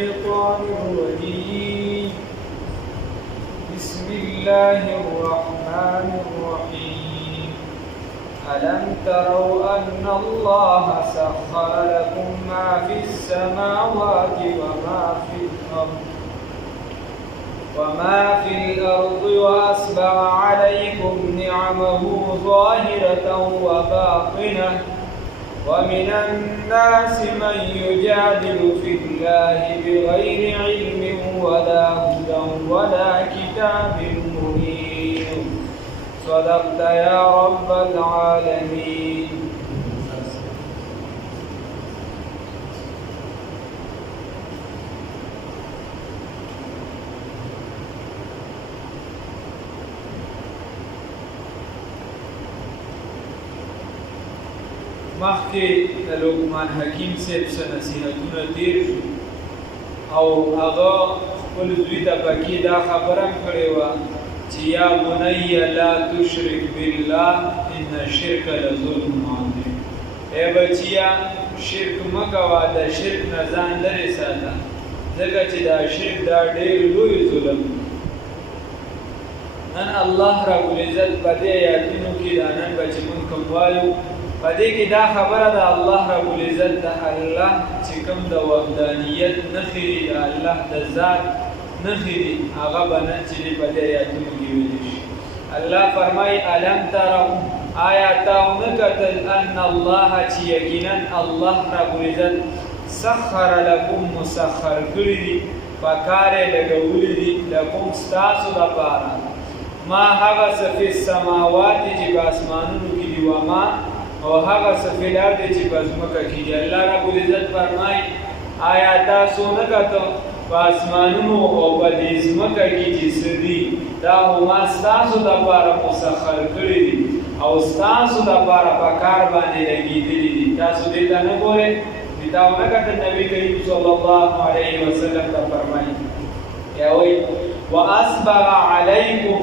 الشيطان الرجيم. بسم الله الرحمن الرحيم. ألم تروا أن الله سخر لكم ما في السماوات وما في الأرض وأسبغ عليكم نعمه ظاهرة وباطنة ومن الناس من يجادل في الله بغير علم ولا هدى ولا كتاب منير. صدقت يا رب العالمين. مخکې د لقمان حکیم صاحب څه نصیحتونه تیر شو او هغه خپل زوی ته پکې دا خبره کړې وه چې یا بنی لا تشرک بالله ان الشرک لظلم عظیم. ای بچیا شرک مه کوه، د شرک نه ځان لرې ساته، ځکه چې دا شرک دا ډېر لوی ظلم. نن الله رب العزت په دې آیاتونو کې دا نن به چې مونږ کوم وایو په دې کې دا خبره ده الله رب العزت د الله چې کوم د وحدانیت نښې دي، د الله د ذات نښې دي، هغه به نن چې دي په دې آیاتونو کې ویلی شي. الله فرمایي الم تروا، آیا تا ونه کتل ان الله چې یقینا الله رب العزت سخر لکم مسخر کړي دي، په کار یې لګولي دي لکم ستاسو لپاره ما هغه څه فی السماوات چې په اسمانونو کې دي وما او هغه څه فی الارض چې په ځمکه کې دي. الله رب العزت فرمایي آیا تاسو نه کتل په اسمانونو او په دې ځمکه کې چې څه دي دا ما ستاسو لپاره مسخر کړي دي او ستاسو لپاره په کار باندې لګېدلي دي. تاسو دې ته نه ګورئ؟ دا ونه کتل نبي کریم صلی الله علیه وسلم ته فرمایي یا وایي واسبغ علیکم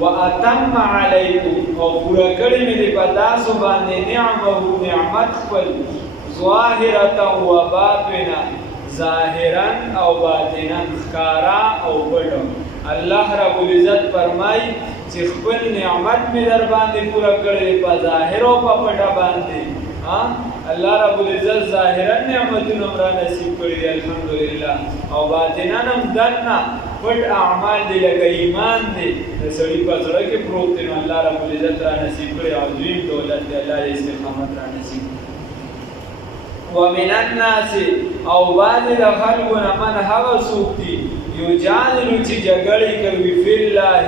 واتم علیکم، او پوره کړی مې دی په تاسو باندې نعمت خپل ظاهرة و باطنه، ظاهرا او باطنا، ښکارا او پټ. الله رب العزت فرمایي چې خپل نعمت مې در باندې پوره کړی په ظاهر او په پټه باندې. الله رب العزت ظاهرا نعمتونه را نصیب کړي دي الحمدلله، او باطنا هم دنه پټ اعمال دی لکه ایمان دی د سړي په زړه کې پروت دی، نو الله رب العزت را نصیب کړي عظیم دولت دی، الله یې استقامت را نصیب کړي. ومن الناس، او بعضې د خلکو نه من هغه څوک دي یجادلو چې جګړې کوي فی الله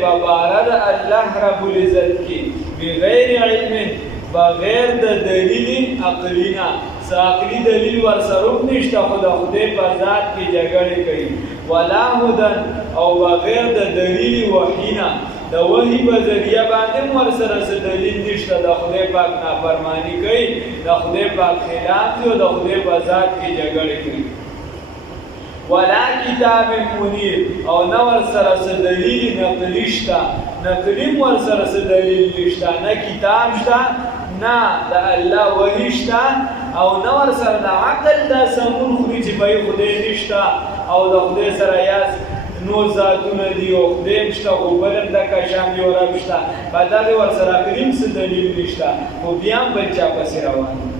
په باره د الله رب العزت کې بغیر علم، بغیر د دلیل عقلی نه، څه عقلي دلیل ورسره هم نشته خو د خدای په ذات کې جګړې کوي. ولا هدن، او بغیر د دلیل وحی نه، د وحی په ذریعه باندې هم ورسره څه دلیل نشته، د خدای پاک نافرماني کوي، د خدای پاک خلاف دی او د خدای په ذات کې جګړې کوي. ولا کتاب منیر، او نه ورسره څه دلیل نقلي شته، نقلي هم ورسره څه دلیل نشته، نه کتاب شته نه د الله وحی شته، او نه ورسره د عقل دا سمون خوري چې به خدای نشته او د خدای سره یاس نو ذاتونه دي او خدای هم شته خو بل هم دکه شان دي او رب شته، په دغې ورسره عقلي هم څه دلیل نشته، خو بیا هم بل چا پسې روان دي.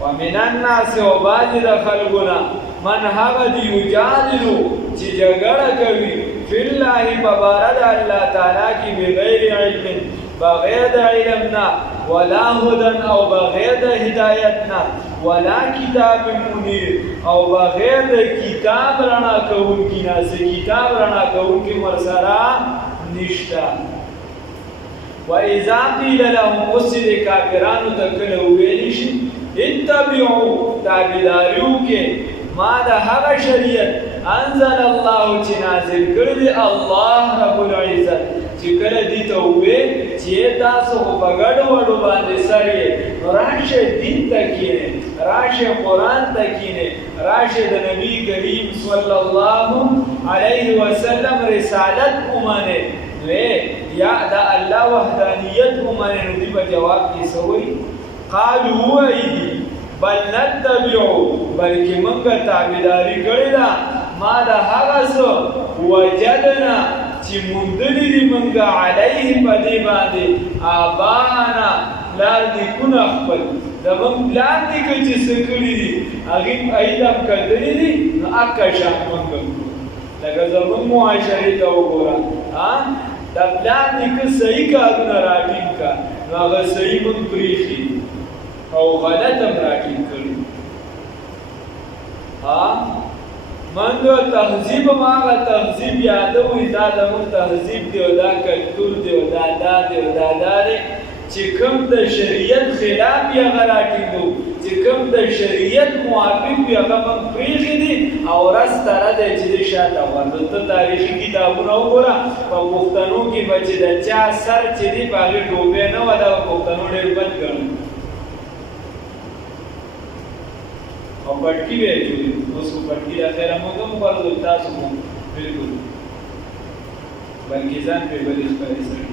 ومن الناس، او بعضې د خلکو نه من هغه دي یجادلو چې جګړه کوي فی الله په باره د الله تعالی کې بغیر علم، بغیر د علم نه، ولا هدن، او بغیر د هدایت نه، ولا کتاب منیر، او بغیر د کتاب رڼا کوونکي نه، څه کتاب رڼا کوونکي ورسره نشته. واذا قیل لهم، اوس د کافرانو ته کله وویلی شي اتبعوا، تابعداري وکړئ ما د هغه شریعت انزل الله چې نازل کړی دی الله رب العزت، چې کله دې ته ووایي چې تاسو خو په ګډو وډو باندې سر یې، نو راشه دین ته کښېنئ، راشه قرآن ته کښېنئ، راشه د نبي کریم صلی الله علیه وسلم رسالت ومنئ، نو یا د الله وحدانیت ومنئ. نو دوی په جواب کې څه وایي؟ قالو وایي بل نتبعو بلکې موږ تابعداري کړې ده ما د هغه څه وجدنا چې موندلي دي موږ علیه په دې باندې آباءنا پلار نیکونه خپل زموږ پلار نیکه چې څه کړي دي هغې ایدم کتلي دي نو هغه شان موږ کړو لکه زموږ معاشرې ته وګوره د پلار نیکه صحیح کارونه راټینګ کړه نو هغه صحیح موږ پرېښي او غلط هم راټینګ کړي منګ تهذیب ما هغه تهذیب یادوي دا زموږ تهذیب دی او دا کلتور دی او دا دی او دا دی چې کوم د شریعت خلاف یې هغه راټینګو چې کوم د شریعت موافق وي هغه موږ پرېښي دي او رس تره دی چې دی شاته غورځو ته تاریخي کتابونه وګوره په پښتنو کې به چې د چا سر چې دی په هغې ټوپۍ نه وه دا به پښتنو ډېر بد ګڼو او پټکي به یې جوړي اوس خو پټکي د خیره موږ هم غورځو تاسو مو بلکل بلکې ځان پرې بلې ښکاري سړي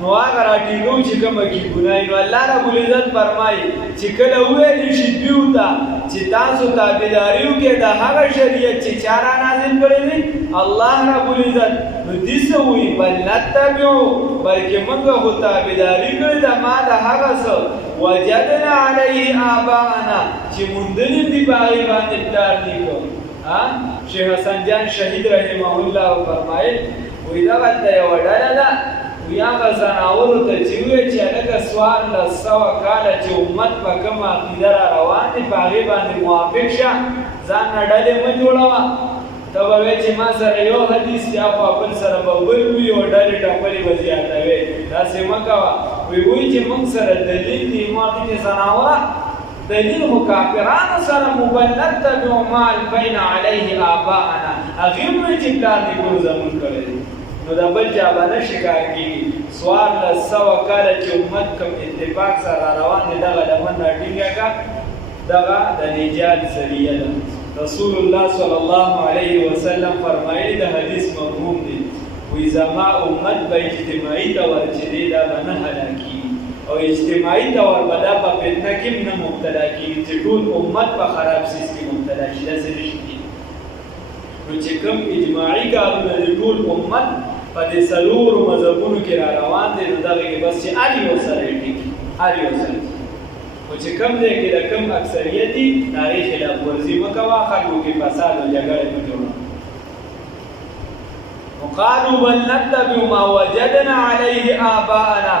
نو هغه راټینګو چې کومه کیبونه نو الله رب العزت فرمایي چې کله وویل شي دوی ته چې تاسو تابعداري وکړئ د هغه شریعت چې چا را نازل کړی دی الله رب العزت نو دې څه وایي بل نتبعو بلکې موږ خو تابعداري کړې ده ما د هغه څه وجدنا علیه آباءنا چې موندلي دي په هغې باندې پلار نیکه شیخ حسن جان شهید رحمه الله فرمایل وایي دغه ته یوه ډله ده وی هغه زناورو ته چې وویل چې هلکه 1400 کاله چې امت په کومه عقیده را روان دي په هغې باندې موافق شه ځان نه ډلې مه جوړوه ته به وایې چې ما سره یو حدیث دی اخوا بل سره به بل وي او ډلې ټپلې به زیاتوې داسې مه کوه وایي چې موږ سره دلیل دی ما دې زناوره دلیل خو کافرانو سره مبلغ تبعو ما الفینا علیه آباءنا هغې هم وایي چې پلار نیکونو زموږ کړی دی نو دا بل چا به نه شکار کېږي 1400 کاله چې امت کوم اتفاق سره را روان دی دغه لمن راټینګه کړه دغه د نجات ذریعه ده رسول الله صلی الله علیه وسلم فرمایي د حدیث مفهوم دی وایي زما امت به اجتماعي طور چې دی دا به نه هلاکېږي او اجتماعي طور به دا په فتنه کې نه مبتلا کېږي چې ټول امت په خراب سیس کې مبتلا شي داسې نه شي نو چې کوم اجماعي کارونه د ټول امت په دې څلورو مذهبونو کې را روان دی نو دغه کې بس چې هر یو سره یې ټیکي هر یو سره خو چې کوم ځای کې د کوم اکثریت دي د هغې خلاف ورزي مه کوه خلکو کې فساد او جګړې مه جوړوه وقالوا بل نتبع ما وجدنا عليه آباءنا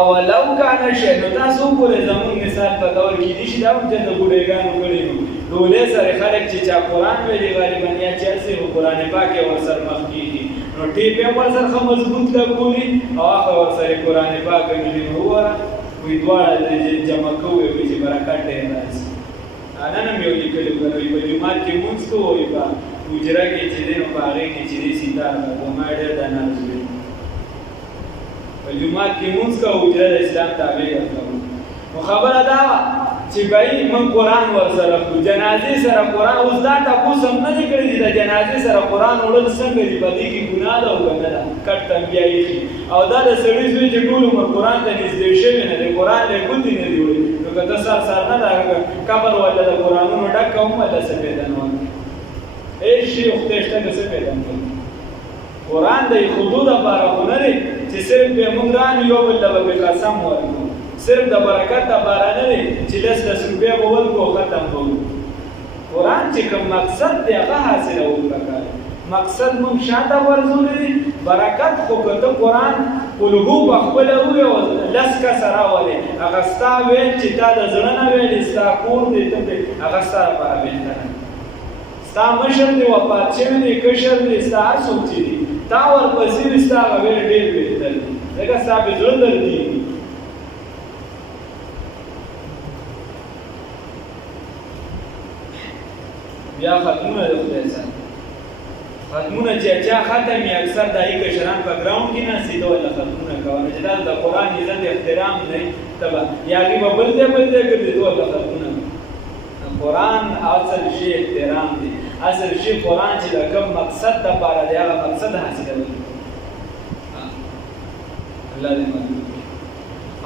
اولو کان شیء نو تاسو وګورئ زموږ مثال په ډول کېدای شي دا هم چې د بوډېګانو کړي نو ډولۍ سره خلک چې چا قرآن ویلي غالبا یا چې هسې خو قرآن پاک یې ورسره مخ کېږي نو ټیپ یې هم ورسره ښه مضبوط لګولي او هغه ورسره قرآن پاک ویلي نو وګوره وایي دواړه جمع کوو وایي چې برکت ډېر راشي نن هم یو لیکلي وایي په جومات کې لمونځ کوو وایي په حجره کې چې دی نو په هغې کې چې دی ستار به ما ډېر دا نارض وي په جومات کې لمونځ کوو حجره د اسلام تابع ورکوو نو خبره دا وه چې بهی موږ قرآن ورسره کړو جنازې سره قرآن اوس دا تپوس هم نه دی کړی چې د جنازې سره قرآن وړل څنګه دي په دې کې ګناه ده او که نه ده کټ تنبیه ایښي او دا د سړي زوی چې ټول عمر قرآن ته نږدې شوی نه دی قرآن له ګوتې نه دی وړی نو که ته سر نه ده قبر ولا د قرآنونو ډک کوم ولا څه پیدا نه وکړي هېڅ شي خدای شته که څه پیدا نه کوي قرآن د ایښودو دپاره خو نه دی چې صرف بیا موږ رانو یو بل ته به پرې قسم ورکړو صرف د برکت دپاره نه دی چې لس روپۍ به ولکړو ختم به وکړو قرآن چې کوم مقصد دی هغه حاصلول پکار مقصد موږ شاته ورزولی دی برکت خو که ته قرآن الهو پخپله ووایې لس کسه راولې هغه ستا ویل چې تا د زړه نه ویلې ستا کور دی ته دی هغه ستا لپاره بهتره ستا مشر دی وفات شوی دی کشر دی ستا هر څوک چې دی تا ورپسې وي ستا هغه ویل ډېر بهتر دی ځکه ستا پې زړه دردېږي بیا ختمونه د خدای سره ختمونه چې چا ختم یې اکثر د هغې کشران په ګراونډ کې ناستې ته ورله ختمونه کوه نو چې دا د قرآن عزت احترام دی ته به یا هغې به بل ځای ګرځي ته ورله ختمونه قرآن اصل شی احترام دی اصل شی قرآن چې د کوم مقصد دپاره دی هغه مقصد حاصلوي الله دې مدد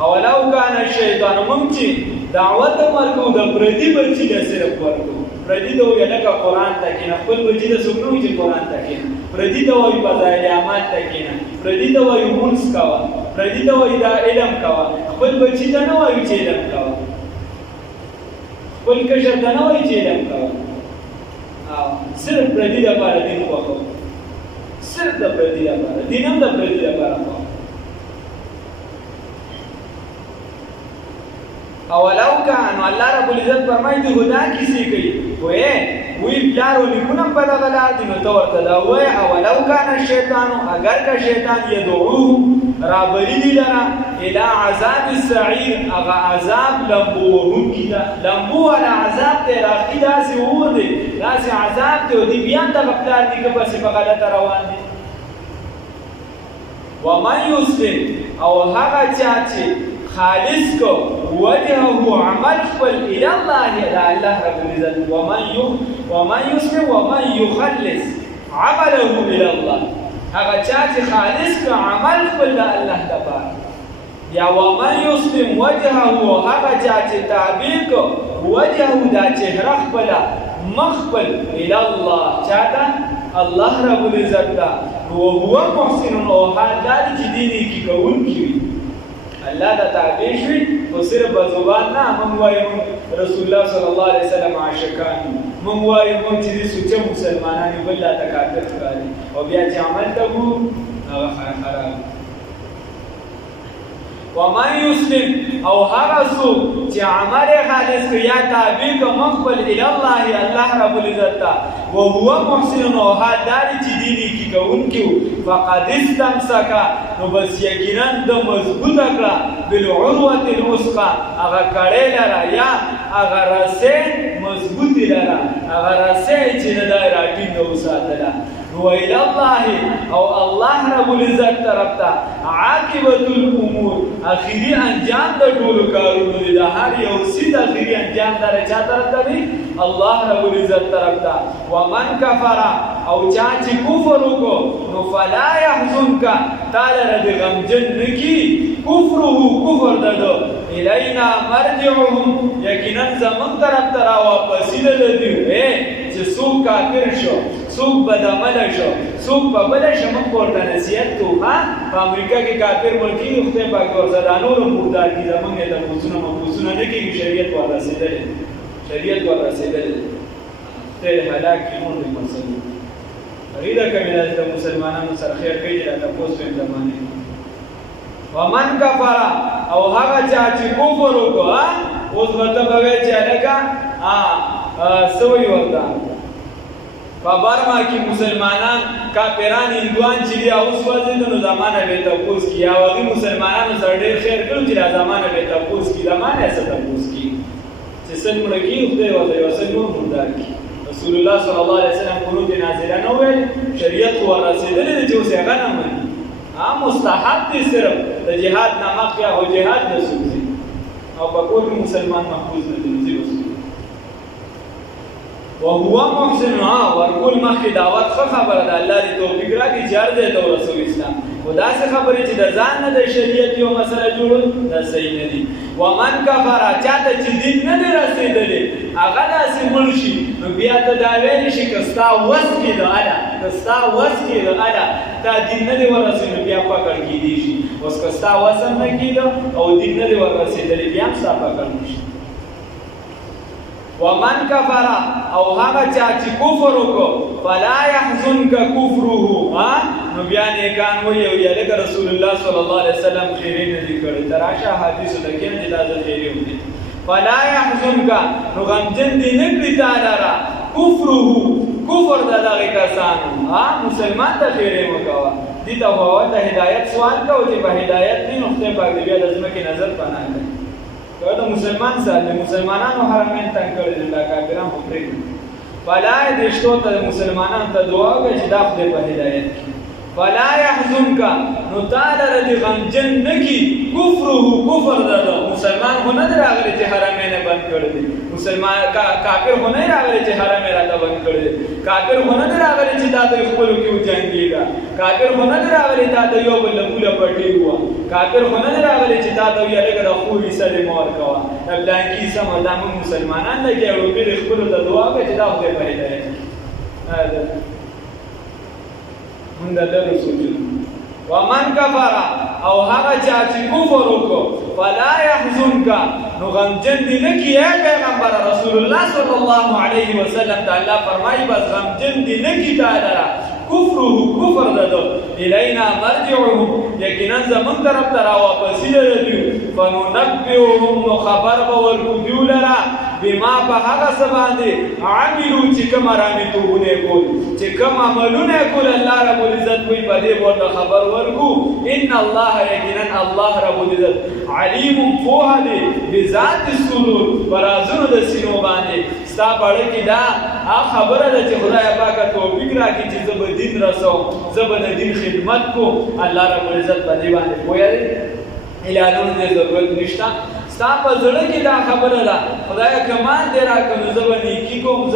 اولو کان الشیطان ممچی دعوت ورکو د پردي بچی د صرف ورکو پردي ته وی لکه قران ته کې خپل بچی د سګنو چې قران ته کې پردي ته وی فضایل اعمال ته کې پردي ته وی مونږ کاوه پردي ته وی دا علم کاوه خپل بچی ته نه وی چې علم کاوه خپل کشر ته نه وی چې علم کاوه صرف پردي لپاره دین وکړو صرف د پردي لپاره دین هم د پردي لپاره اولو کان الله رب العزت فرمایي دی خدا کیسې کوي وې پلارو لیکونه په دغه لار دي نو ته ورته دا وې اولو کان الشیطان اگر که شیطان یدعو رابلی دی لرا الى عذاب السعیر اغا عذاب لمبو وهونکی دا لمبو والا عذاب تے راقی دا سی اور دی دا سی عذاب تے و دی بیان دا بقلار دی که پسی بغلط روان دی ومن یسلم او حقا چاچے خالص کو وجهه عمل خپل الى الله الى الله رب العزت ومن يسلم ومن يخلص عمله الى الله هغه چې خالص کو عمل خپل الله تبارک یا ومن يسلم وجهه هغه چې تابع کو وجهه دا چهره خپل مخبل الى الله چاته الله رب العزت وهو محسن او حال دا چې دیني کی کوون کی الله دا تابع شوی او صرف بزبان نه موږ وایو رسول الله صلی الله علیه وسلم عاشقان موږ وایو موږ چې سوچ مسلمانان بل لا تکاتر کوي او بیا چې عمل ته وو هغه خراب ومن يسلم او هغه څوک چې عمل خالص کوي یا تابع کو مقبل الى الله الله رب العزت وهو محسن او حال دار چې دیني کی کوونکو فقد استمسك نو بس یقینا د مضبوط کړه بالعروه الوثقى هغه کړه لرا یا هغه راسه مضبوط لرا هغه راسه چې د راټینګ وساتله وإلى الله او الله رب العزت طرف ته عاقبت الامور اخیری انجام د ټول کارونو د هر یو سید اخیری انجام درچا طرف ته دی الله رب العزت طرف ته ومن کفر او چا چې کفر وکړو نو فلا يحزنك تعالی رد غمجن نکی کفر ددو الینا مرجعهم یقینا زمون طرف ته را واپس دي چې څوک کافر شو څوک بدعمل شو څوک په بل شمن پورته نصیحت کو ها په امریکا کې کافر ملکی خپل پاک ورزدانو نو مردار دي زمونږ ته موضوعونه نه کېږي شریعت ورسېدل ته هلاک کیمون دي مسلمان غیره کمیله د مسلمانانو سره خیر کوي دا تاسو په زمانه ومن کفر او هغه چې کفر وکړه اوس ورته به چې لکه سوی ورته په برما کې مسلمانان کافران هندوان چې دی اوس وځي نو زمانه به تاسو کې یا وږي مسلمانانو سره ډېر خیر کړو چې زمانه به تاسو کې زمانه سره تاسو کې چې څنګه کې خدای وځي وسنګو مردار کې رسول الله صلی الله علیه وسلم قنوت نازله نو ویل شریعت ورسېدل چې اوس هغه نه مانی مستحب دي صرف د جهاد نامه یا او جهاد د سوزي او په کور مسلمان محفوظ نه دي وهو محسن ورکول مخکې دعوت ښه خبره ده الله دې توفیق راکړي چې هر ځای ته ورسوي اسلام خو داسې خبرې چې د ځان نه د شریعت یو مسله جوړول دا صحیح نه دي ومن کفر چاته چې دین نه دی رسېدلی هغه داسې مړ شي نو بیا ته دا ویلی شي که ستا وس کې د اله تا دین نه دی ورسېدلی بیا پکړ کېدی شي اوس که ستا وس هم نه کېده او دین نه دی ورسېدلی بیا هم ستا پکړ نه شي ومن کفر او هغه چې کفر وکړو فلا يحزنك كفره نو بیا نیکان وایي او یلکه رسول الله صلی الله علیه وسلم خیرې نه دي کړې تراشه حدیثو د کې نه دا خیرې ودی فلا يحزنك نو غمجن دي نه کړی تعالی را کفر د دغه کسانو مسلمان ته خیرې وکوا دي ته وایي ته هدایت سوال کوي چې په هدایت نه نقطه باندې بیا د ځمکې نظر پناه کوي دا مسلمان سره مسلمانانو حرمین تنگ کړی دي دا کافرانو په پرېږ فلا دشتو ته مسلمانانو ته دعا وکړي چې دا خدای په هدایت کې فلا يحزنك نو تعالی رضی غمجن نکی کفر ده مسلمان خو نه راغلی چې حرمین بند کړی دي مسلمان کافر خو نه راغلی چې حرمین راته بند کړی کافر خو نه راغلی چې دا د خپلو کې وجنګېږه کافر خو نه راغلی تا ته یو بل له پوله پټې ووه کافر خو نه راغلی چې تا ته ویې لږه د خور حصه دې مه ورکوه د پلانکي حصه مه دا موږ مسلمانان لګیا یو بل خپلو ته دعا وکړه چې دا خدای په هدایت مونږ د لرو سوچونه ومن کفر او هغه چا چې کفر وکړو فلا يحزنك نو غمجن دې نه کړي اے پیغمبر رسول الله صلی الله علیه وسلم ته الله فرمایي بس غمجن دې نه کړي تعالی کفره کفر ددو الینا مرجعهم یقینا زمون طرف ته راواپسې دي فننبئهم نو خبر به ورکو دیو لرا بما په هغه څه باندې عملو چې کوم رامتوبونه کول چې کوم عملونه کول الله رب العزت وي په دې ورته خبر ورکو ان الله یقینا الله رب العزت علیم فوه دی بذات الصدور برازونو د سینو باندې ستا باندې کې دا خبره ده چې خدای پاک توفیق راکړي چې زه به دین رسوم زه به د دین خدمت کوم الله رب العزت په دې باندې پوهه دی اعلانونو دې ضرورت نشته ستا په زړه کې دا خبره ده خدایه کمان دې راکړه نو زه به نیکي کوم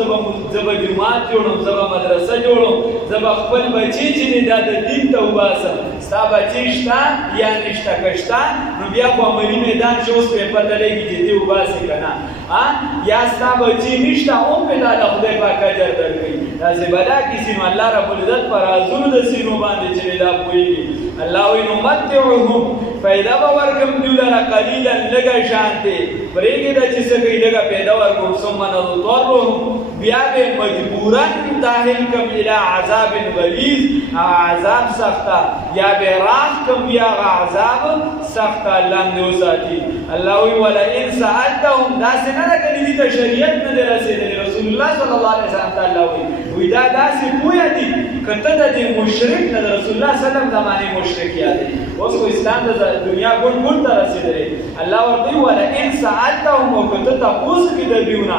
زه به جومات جوړوم زه به مدرسه جوړوم زه به خپل بچي چې دي دا د دین ته وباسم ستا بچي شته یا نشته که شته نو بیا خو عملي میدان چې اوس پرې پته لګي چې دې وباسې که نه یا ستا بچي نشته هم پرې دا د خدای پاک اجر درکوي داسې بلا کیسې نو الله رب العزت په رازونو د سینو باندې چې دا پوهېږي الله وایي نمتعهم فایده به ورکړم دوی لره قلیلا لږه شانتې پرېږده چې څه کوي لږه پیدا ورکړم ثم نضطرهم بیا به مجبورا داخل کم الی عذاب غلیظ عذاب سخته یا به راخ کم بیا عذاب سخته لاندې وساتي الله وایي ولئن سألتهم داسې نه ده که دې ته شریعت نه دی رسېدلی رسول الله صلی الله علیه وسلم ته الله وایي دا داسې پوهه دي که ته د دې مشرک نه د رسول الله صلی الله علیه وسلم زمانې مشرک یادوي اوس خو اسلام د دنیا ګوټ ګوټ ته رسېدلی الله ورته وایي ولئن سألتهم او که ته تپوس کړي د دوی نه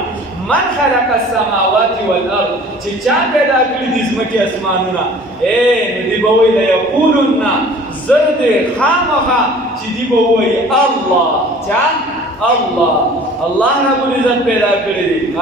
من خلق السماوات والارض چې چا پیدا کړي دي ځمکې اسمانونه نو دوی به وایي لیقولن زر دې خامخا چې دوی به وایي الله چا الله الله رب العزت پیدا کړي دي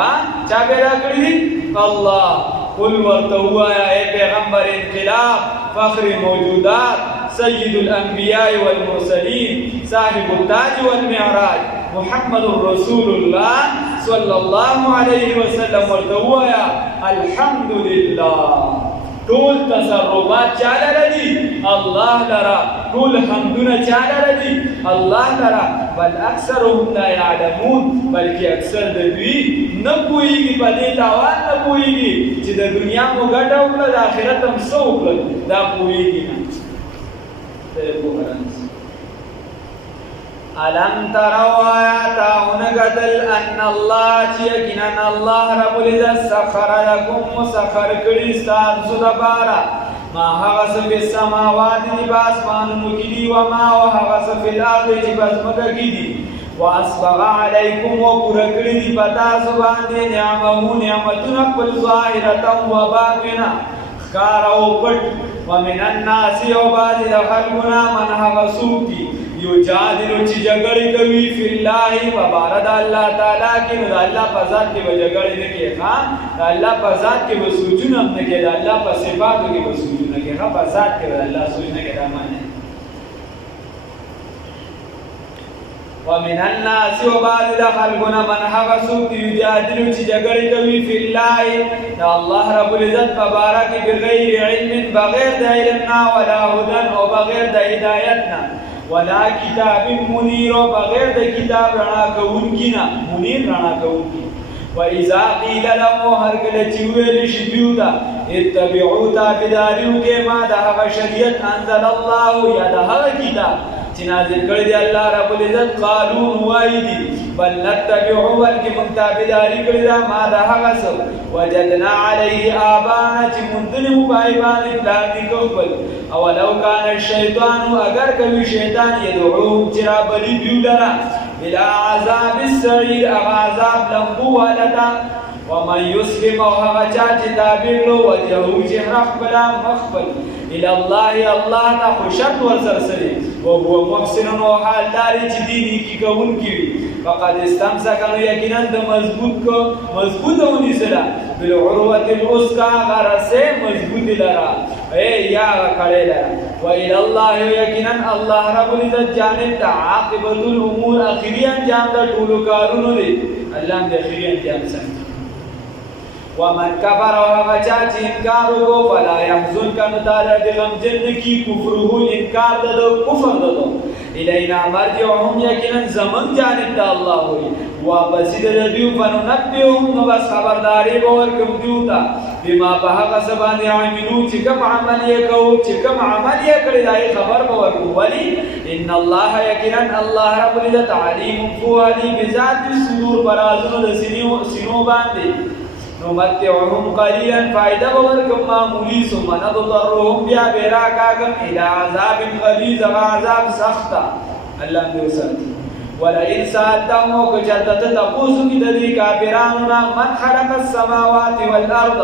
چا پیدا کړي دي الله قل ورته ووایه اے پیغمبر انقلاب فخر موجودات سید الانبیاء والمرسلین صاحب التاج والمعراج محمد رسول الله صلی الله علیه وسلم ورته ووایه الحمد لله ټول تصرفات چا لره دي الله لره ټول حمدونه چا لره دي الله لره بل اکثرهم لا یعلمون بلکې اکثر د دوی نه پوهېږي په دې تاوان نه پوهېږي چې د دنیا مو ګټه وکړه د آخرت هم څه وکړل دا پوهېږي نه الم تروا آیاتونه قتل ان الله چې یقینا الله رب العزت سخر لكم مسخر کړي ستاسو دپاره ما هغه څه په سماوات دي په اسمانونو کې دي وما هغه څه په الارض چې په ځمکه کې دي واسبغ علیکم وپوره کړي دي په تاسو باندې نعمتونه خپل ظاهرة و باطنه ښکار او پټ ومن الناس او بعضې د خلکونه من هغه څوک دي یجادلو چې جګړې کوي فی الله په باره د الله تعالی کې نو د الله په ذات کې به جګړې نه کوي د الله په ذات کې به سوچونه هم نه کوي د الله په صفاتو کې به سوچونه کوي په ذات کې به د الله سوچ نه کوي دا معنی ومن الناس وبعض د خلکونه من هغه څوک یجادلو چې جګړې کوي فی الله د الله رب العزت په باره کې بغیر علم بغیر د علم نه ولا هدى او بغیر د هدایت نه ولا کتاب منیر او بغیر د کتاب رڼا کوونکي نه منیر رڼا کوونکي واذا قیل لهم هر کله چې ویل شي دوی ته اتبعوا تابعداري وکړئ ما د هغه شریعت انزل الله یا د هغه کتاب چې نازل کړی دی الله رب العزت قالو وایي دي بل نتبعو بلکې موږ تابعداري کړې ده ما د هغه څه وجدنا علیه آبانا چې موندلي مو په هغې باندې پلار نیکه خپل اولو کان الشیطان اگر کوي شیطان یدعوهم چې رابلي دوی لره الى عذاب السعیر هغه عذاب لمبو والته ومن يسلم او هغه چا چې تابع کړو وجهه چهره خپله مخ خپل الى الله الله ته خو شرط ورسره سري وهو محسن او حال داري چې دي نیکي کوونکي وي فقد استمسك نو یقینا د مضبوط ونی سره بالعروه الوثقا غرسه مضبوط لرا یا کړه لرا و الى الله یقینا الله رب العزت جانب ته عاقبت الامور اخری انجام د ټولو کارونو دی الله دې اخری انجام سم ومن کفر وغچا چې انکار وکړو فلا يحزنك تعالی دې غمجن کی کفره انکار د کفر ددو الینا مرجعهم یقینا زمن جانب ته الله وي واپس دې دیو فننبئهم نو بس خبرداري به ورکوم دیوتا بما په هغه سبانه عملو چې کوم عمل یې کړی دای خبر به ورکوم ولی ان الله یقینا الله رب العزت علیم فوالي بذات الصدور برازونو د سینو باندې نمتعهم قليلا فائدہ ورکم معمولی ثم نضطرهم بیا براکاگم الى عذاب غلیظ عذاب سختا اللہ دے وسعت ولئن سألتهم وكجرت تقوسو کی ددی کافرانونا من خلق السماوات والارض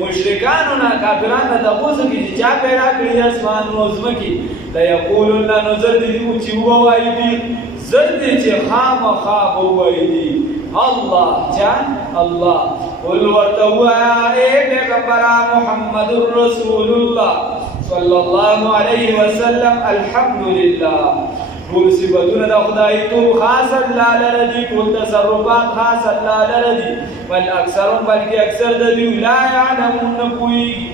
مشرکانونا کافران تقوسو کی چا پیدا کری اسمان وزمکی لیقولن نزرد دیو چی ووائدی زرد چی خام خواب ووائدی اللہ جان اللہ قل ورتوا اے پیغمبر محمد رسول اللہ صلی اللہ علیہ وسلم الحمدللہ ټول صفاتونه د خدای تو خاص الله لري ټول تصرفات خاص الله لري بل اکثرهم بلکې اکثر د دې لا يعلمون کوي